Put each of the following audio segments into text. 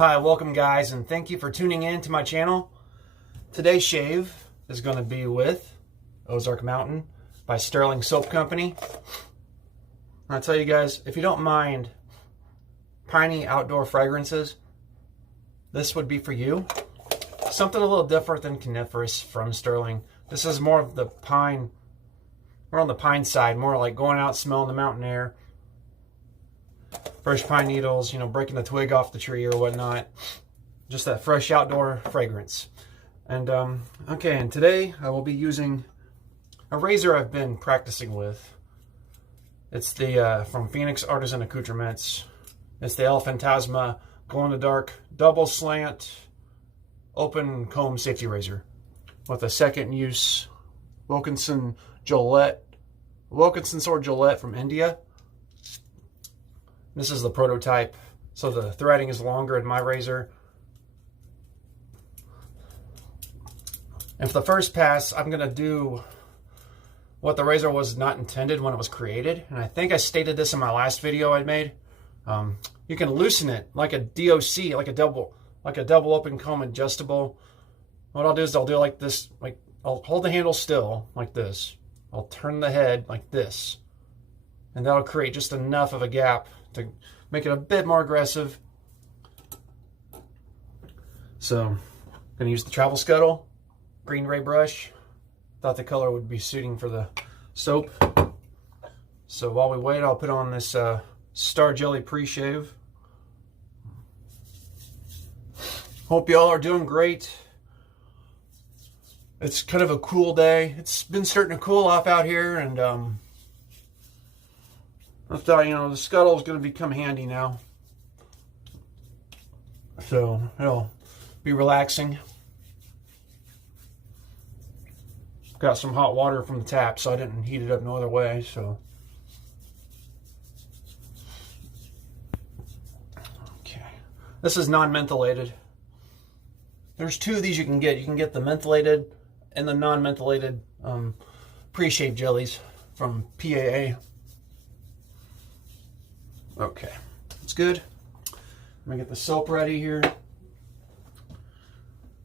Hi, welcome guys, and thank you for tuning in to my channel. Today's shave is going to be with Ozark Mountain by Stirling Soap Company. I'll tell you guys, if you don't mind piney outdoor fragrances, this would be for you. Something a little different than coniferous from Stirling. This is more of the pine, more on the pine side, more like going out smelling the mountain air. Fresh pine needles, breaking the twig off the tree or whatnot. Just that fresh outdoor fragrance. And, okay, and today I will be using a razor I've been practicing with. It's the, from Phoenix Artisan Accoutrements. It's the El Fantasma glow-in-the-dark double slant open comb safety razor with a second use Wilkinson Gillette, Wilkinson sword Gillette from India. This is the prototype, so the threading is longer in my razor. And for the first pass, I'm going to do what the razor was not intended when it was created. And I think I stated this in my last video I made. You can loosen it like a DOC, like a double open comb adjustable. What I'll do is I'll do like this, I'll hold the handle still like this. I'll turn the head like this. And that'll create just enough of a gap to make it a bit more aggressive. So, I'm going to use the Travel Scuttle Green Ray brush. Thought the color would be suiting for the soap. So while we wait, I'll put on this Star Jelly pre-shave. Hope y'all are doing great. It's kind of a cool day. It's been starting to cool off out here, and I thought, the scuttle is going to become handy now. So it'll be relaxing. Got some hot water from the tap, so I didn't heat it up no other way. So, okay, this is non-mentholated. There's two of these you can get. You can get the mentholated and the non-mentholated pre-shave jellies from PAA. Okay, that's good. Let me get the soap ready here.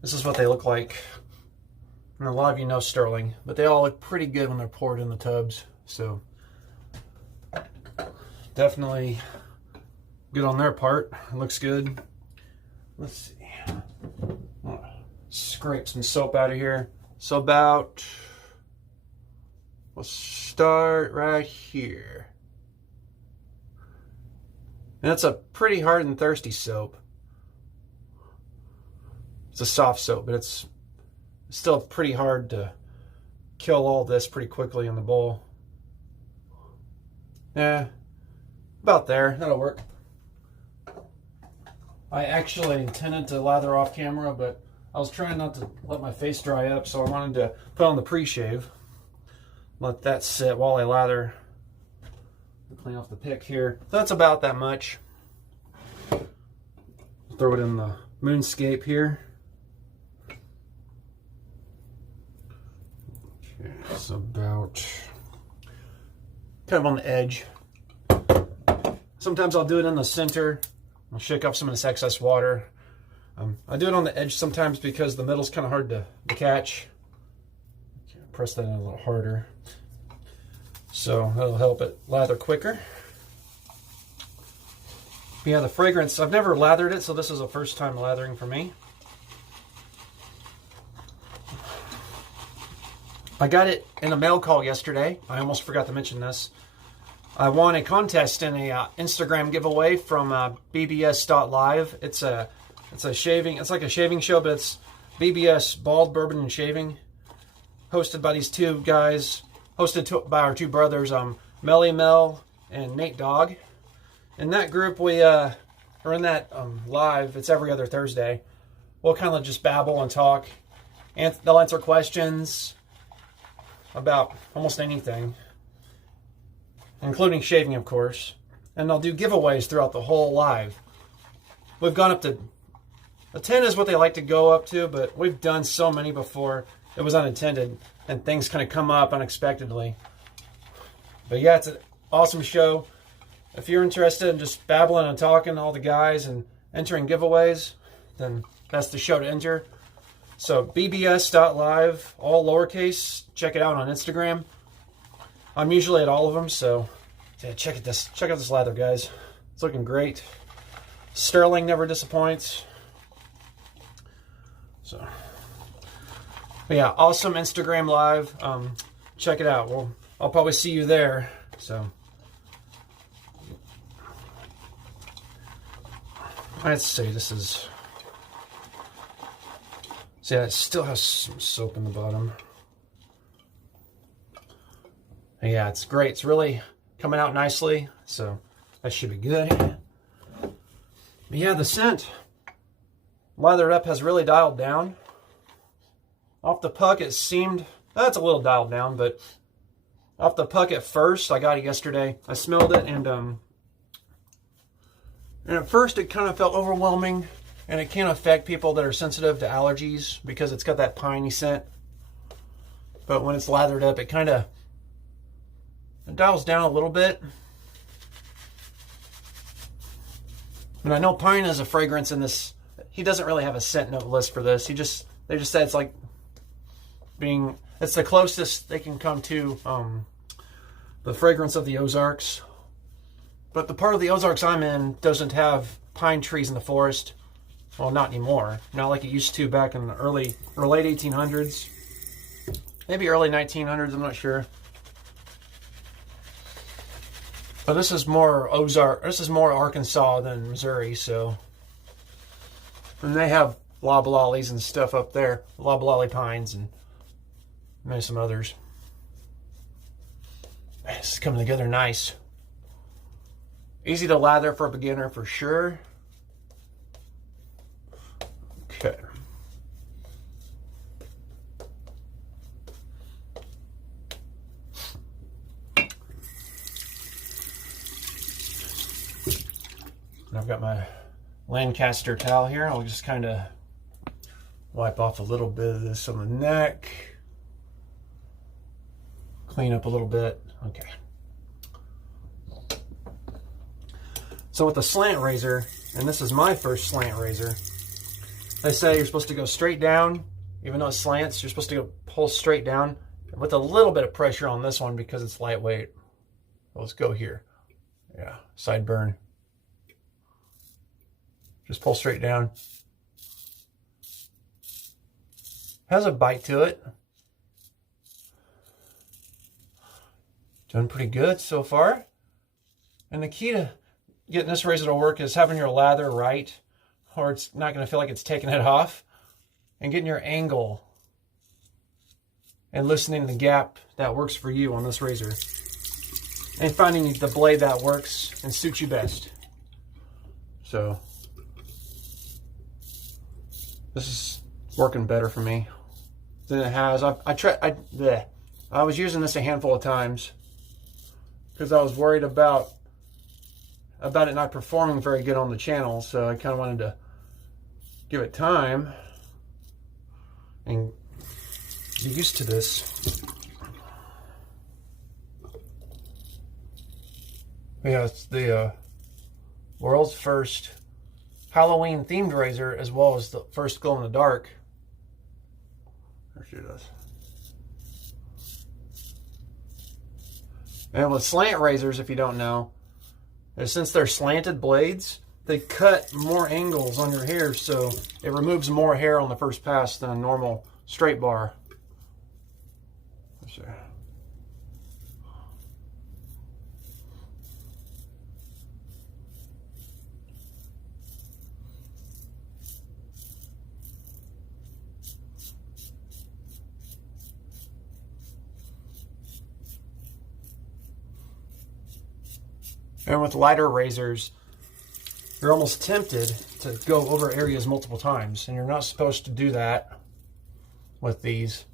This is what they look like. And a lot of you know Stirling, but they all look pretty good when they're poured in the tubs. So definitely good on their part. It looks good. Let's see. Scrape some soap out of here. So we'll start right here. And it's a pretty hard and thirsty soap. It's a soft soap, but it's still pretty hard to kill all this pretty quickly in the bowl. Yeah, about there. That'll work. I actually intended to lather off camera, but I was trying not to let my face dry up, so I wanted to put on the pre-shave. Let that sit while I lather. Clean off the pick here. So that's about that much. Throw it in the Moonscape here. Okay, it's about kind of on the edge. Sometimes I'll do it in the center. I'll shake off some of this excess water. I do it on the edge sometimes because the middle's kind of hard to catch. Okay, press that in a little harder. So that'll help it lather quicker. Yeah, the fragrance, I've never lathered it, so this is a first time lathering for me. I got it in a mail call yesterday. I almost forgot to mention this. I won a contest in a Instagram giveaway from BBS.live. It's like a shaving show, but it's BBS Bald Bourbon and Shaving, hosted by these two guys. Hosted by our two brothers, Melly Mel and Nate Dogg. In that group, we are in that live. It's every other Thursday. We'll kind of just babble and talk. And they'll answer questions about almost anything, including shaving, of course. And they'll do giveaways throughout the whole live. We've gone up to... A 10 is what they like to go up to, but we've done so many before. It was unintended, and things kind of come up unexpectedly. But yeah, it's an awesome show. If you're interested in just babbling and talking to all the guys and entering giveaways, then that's the show to enter. So bbs.live, all lowercase. Check it out on Instagram. I'm usually at all of them, so yeah, check out this lather, guys. It's looking great. Stirling never disappoints. So, but yeah, awesome Instagram live. Check it out. Well, I'll probably see you there. So, let's see. This is. See, it still has some soap in the bottom. And yeah, it's great. It's really coming out nicely, so that should be good. But yeah, the scent, lathered up, has really dialed down. Off the puck, it seemed, that's a little dialed down, but off the puck at first, I got it yesterday. I smelled it, and at first it kind of felt overwhelming, and it can affect people that are sensitive to allergies because it's got that piney scent. But when it's lathered up, it kind of dials down a little bit. And I know pine is a fragrance in this. He doesn't really have a scent note list for this. They just said it's like being, it's the closest they can come to the fragrance of the Ozarks. But the part of the Ozarks I'm in doesn't have pine trees in the forest. Well, not anymore. Not like it used to back in the early or late 1800s. Maybe early 1900s, I'm not sure. But this is more Ozark. This is more Arkansas than Missouri, so. And they have loblollies and stuff up there, loblolly pines and maybe some others. Man, this is coming together nice. Easy to lather for a beginner for sure. Okay. I've got my Lancaster towel here. I'll just kind of wipe off a little bit of this on the neck. Clean up a little bit. Okay. So with the slant razor, and this is my first slant razor, they say you're supposed to go straight down. Even though it slants, you're supposed to go pull straight down with a little bit of pressure on this one because it's lightweight. Let's go here. Yeah, side burn. Just pull straight down. Has a bite to it. Doing pretty good so far. And the key to getting this razor to work is having your lather right, or it's not going to feel like it's taking it off, and getting your angle and loosening the gap that works for you on this razor, and finding the blade that works and suits you best. So this is working better for me than it has. I was using this a handful of times because I was worried about it not performing very good on the channel, so I kind of wanted to give it time and get used to this. Yeah, it's the world's first Halloween themed razor, as well as the first glow in the dark. There she does. And with slant razors, if you don't know, since they're slanted blades, they cut more angles on your hair, so it removes more hair on the first pass than a normal straight bar. Let's see. And with lighter razors, you're almost tempted to go over areas multiple times, and you're not supposed to do that with these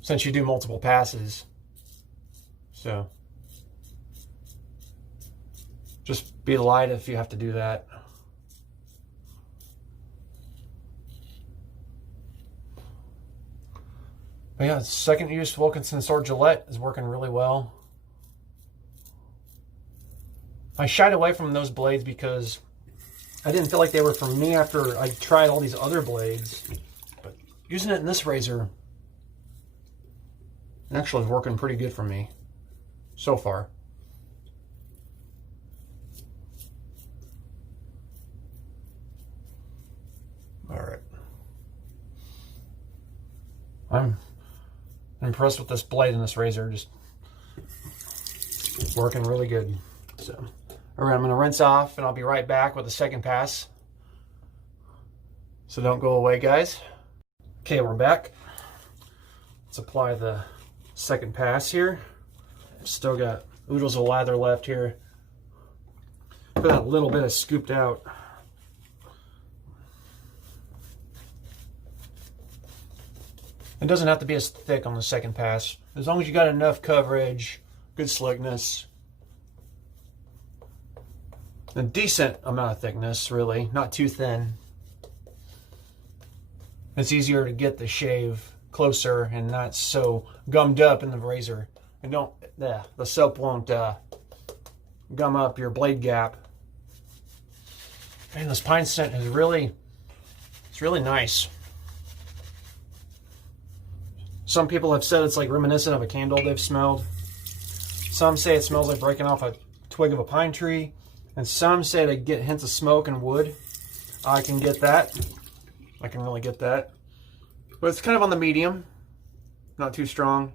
since you do multiple passes. So just be light if you have to do that. But yeah, second use Wilkinson or Gillette is working really well. I shied away from those blades because I didn't feel like they were for me after I tried all these other blades. But using it in this razor, it actually is working pretty good for me so far. All right. I'm impressed with this blade and this razor. Just working really good. So, all right, I'm going to rinse off and I'll be right back with the second pass. So don't go away, guys. Okay, we're back. Let's apply the second pass here. Still got oodles of lather left here. Put that little bit of scooped out. It doesn't have to be as thick on the second pass. As long as you got enough coverage, good slickness, a decent amount of thickness, really, not too thin. It's easier to get the shave closer and not so gummed up in the razor. And the soap won't gum up your blade gap. And this pine scent is really nice. Some people have said it's like reminiscent of a candle they've smelled. Some say it smells like breaking off a twig of a pine tree. And some say they get hints of smoke and wood. I can get that. I can really get that. But it's kind of on the medium. Not too strong.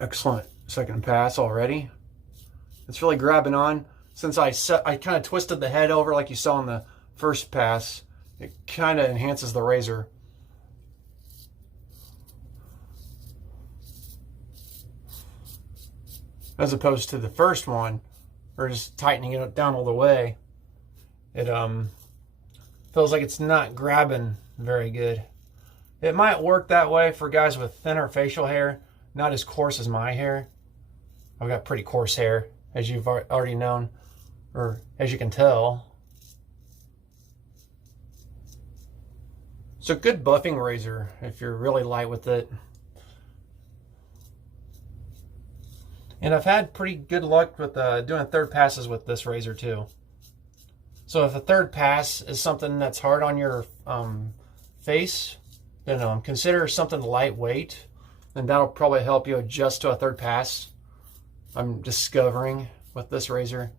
Excellent second pass already. It's really grabbing on. Since I kind of twisted the head over like you saw in the first pass, it kind of enhances the razor. As opposed to the first one, or just tightening it down all the way. It feels like it's not grabbing very good. It might work that way for guys with thinner facial hair, not as coarse as my hair. I've got pretty coarse hair, as you've already known, or as you can tell. It's a good buffing razor if you're really light with it. And I've had pretty good luck with doing third passes with this razor too. So if a third pass is something that's hard on your face, then consider something lightweight, and that'll probably help you adjust to a third pass. I'm discovering with this razor.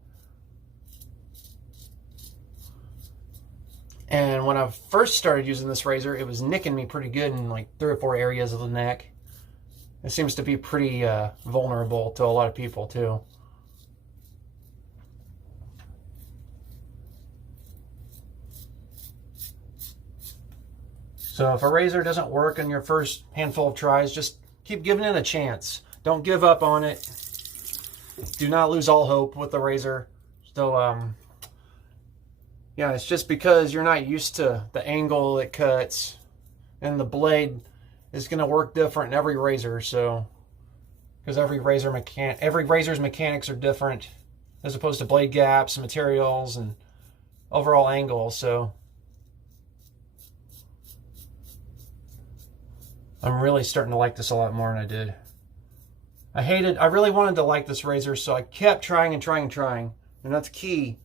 And when I first started using this razor, it was nicking me pretty good in like 3 or 4 areas of the neck. It seems to be pretty vulnerable to a lot of people too. So if a razor doesn't work in your first handful of tries, just keep giving it a chance. Don't give up on it. Do not lose all hope with the razor. So yeah, it's just because you're not used to the angle it cuts, and the blade is going to work different in every razor. So because every razor's mechanics are different, as opposed to blade gaps and materials and overall angle. So I'm really starting to like this a lot more than I did. I really wanted to like this razor, so I kept trying and trying and trying, and that's key.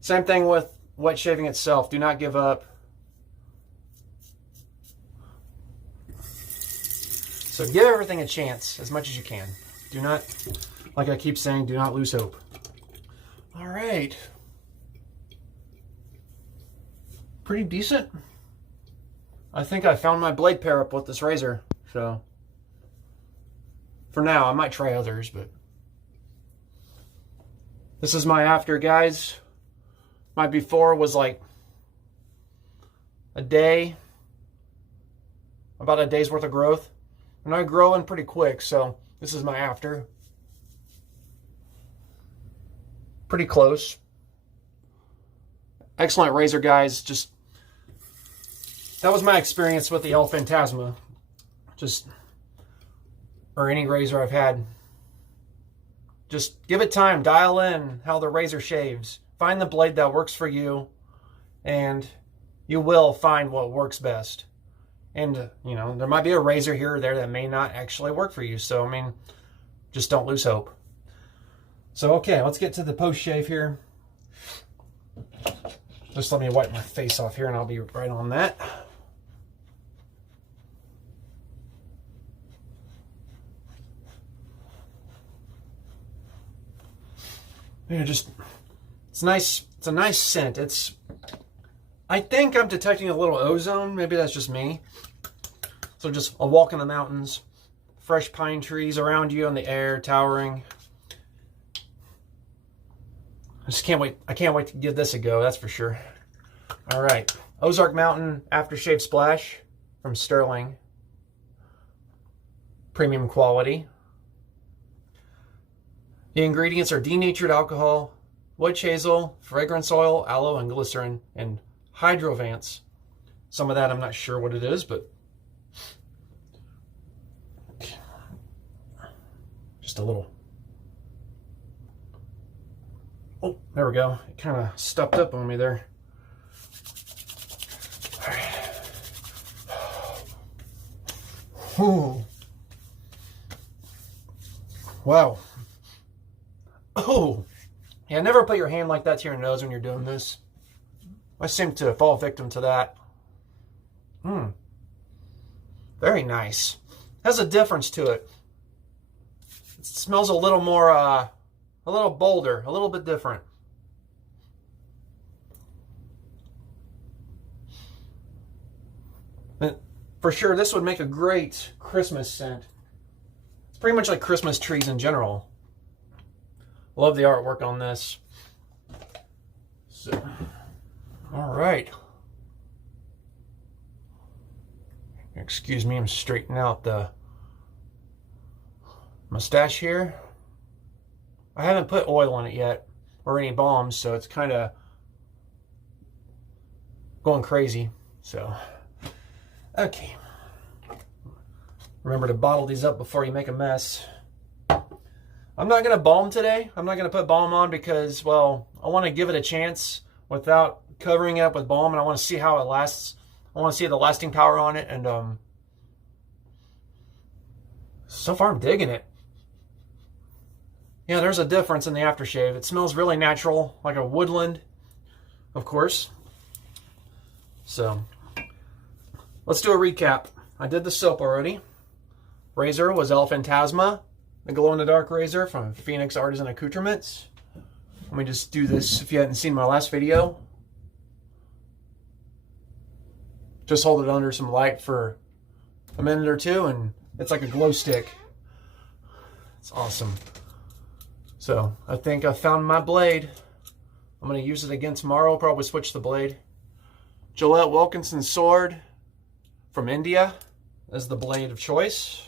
Same thing with wet shaving itself. Do not give up. So give everything a chance as much as you can. Do not, like I keep saying, do not lose hope. All right. Pretty decent. I think I found my blade pair up with this razor. So for now, I might try others, but this is my after, guys. My before was like a day, about a day's worth of growth. And I'm growing pretty quick, so this is my after. Pretty close. Excellent razor, guys. Just, that was my experience with the El Fantasma. Or any razor I've had. Just give it time. Dial in how the razor shaves. Find the blade that works for you, and you will find what works best. And, you know, there might be a razor here or there that may not actually work for you. So, I mean, just don't lose hope. So, okay, let's get to the post-shave here. Just let me wipe my face off here and I'll be right on that. Yeah, just, it's nice. It's a nice scent. I think I'm detecting a little ozone. Maybe that's just me. So just a walk in the mountains, fresh pine trees around you in the air, towering. I just can't wait. I can't wait to give this a go, that's for sure. All right. Ozark Mountain Aftershave Splash from Stirling. Premium quality. The ingredients are denatured alcohol, witch hazel, fragrance oil, aloe, and glycerin, and hydrovance. Some of that I'm not sure what it is, but just a little. Oh, there we go. It kind of stuffed up on me there. All right. Ooh. Wow. Oh. Yeah, never put your hand like that to your nose when you're doing this. I seem to fall victim to that. Very nice. Has a difference to it. It smells a little more, a little bolder, a little bit different. And for sure, this would make a great Christmas scent. It's pretty much like Christmas trees in general. Love the artwork on this. So, all right. Excuse me, I'm straightening out the mustache here. I haven't put oil on it yet, or any balms, so it's kind of going crazy. So, okay. Remember to bottle these up before you make a mess. I'm not going to balm today. I'm not going to put balm on because, well, I want to give it a chance without covering it up with balm, and I want to see how it lasts. I want to see the lasting power on it, and so far I'm digging it. Yeah, there's a difference in the aftershave. It smells really natural, like a woodland, of course. So, let's do a recap. I did the soap already. Razor was El Fantasma, the glow-in-the-dark razor from Phoenix Artisan Accoutrements. Let me just do this if you hadn't seen my last video. Just hold it under some light for a minute or two and it's like a glow stick. It's awesome. So I think I found my blade. I'm going to use it again tomorrow. Probably switch the blade. Gillette Wilkinson sword from India is the blade of choice.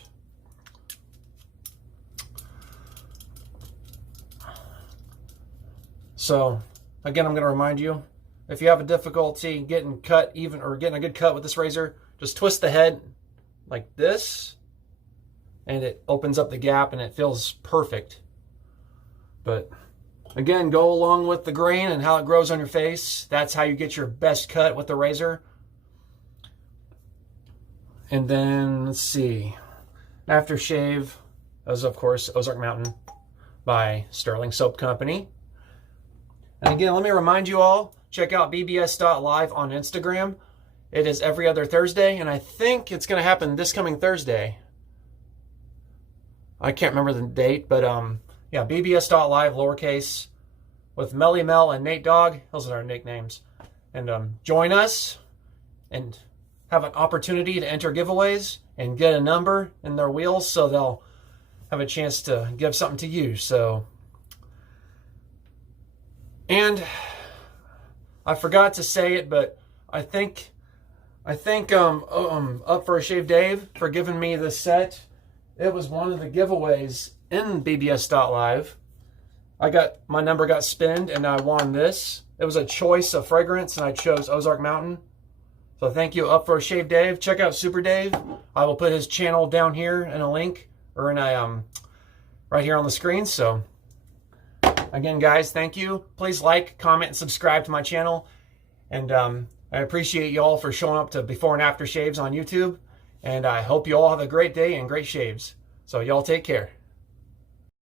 So again, I'm going to remind you, if you have a difficulty getting cut even or getting a good cut with this razor, just twist the head like this and it opens up the gap and it feels perfect. But again, go along with the grain and how it grows on your face. That's how you get your best cut with the razor. And then let's see, Aftershave is of course Ozark Mountain by Stirling Soap Company. And again, let me remind you all, check out bbs.live on Instagram. It is every other Thursday, and I think it's going to happen this coming Thursday. I can't remember the date, but yeah, bbs.live, lowercase, with Melly Mel and Nate Dogg. Those are our nicknames. And join us and have an opportunity to enter giveaways and get a number in their wheels so they'll have a chance to give something to you. So, and I forgot to say it, but I think Up for a Shave Dave for giving me this set. It was one of the giveaways in bbs.live. My number got spinned and I won this. It was a choice of fragrance and I chose Ozark Mountain. So thank you, Up for a Shave Dave. Check out Super Dave. I will put his channel down here in a link or in a right here on the screen. So again, guys, thank you. Please like, comment, and subscribe to my channel. And I appreciate you all for showing up to before and after shaves on YouTube. And I hope you all have a great day and great shaves. So y'all take care.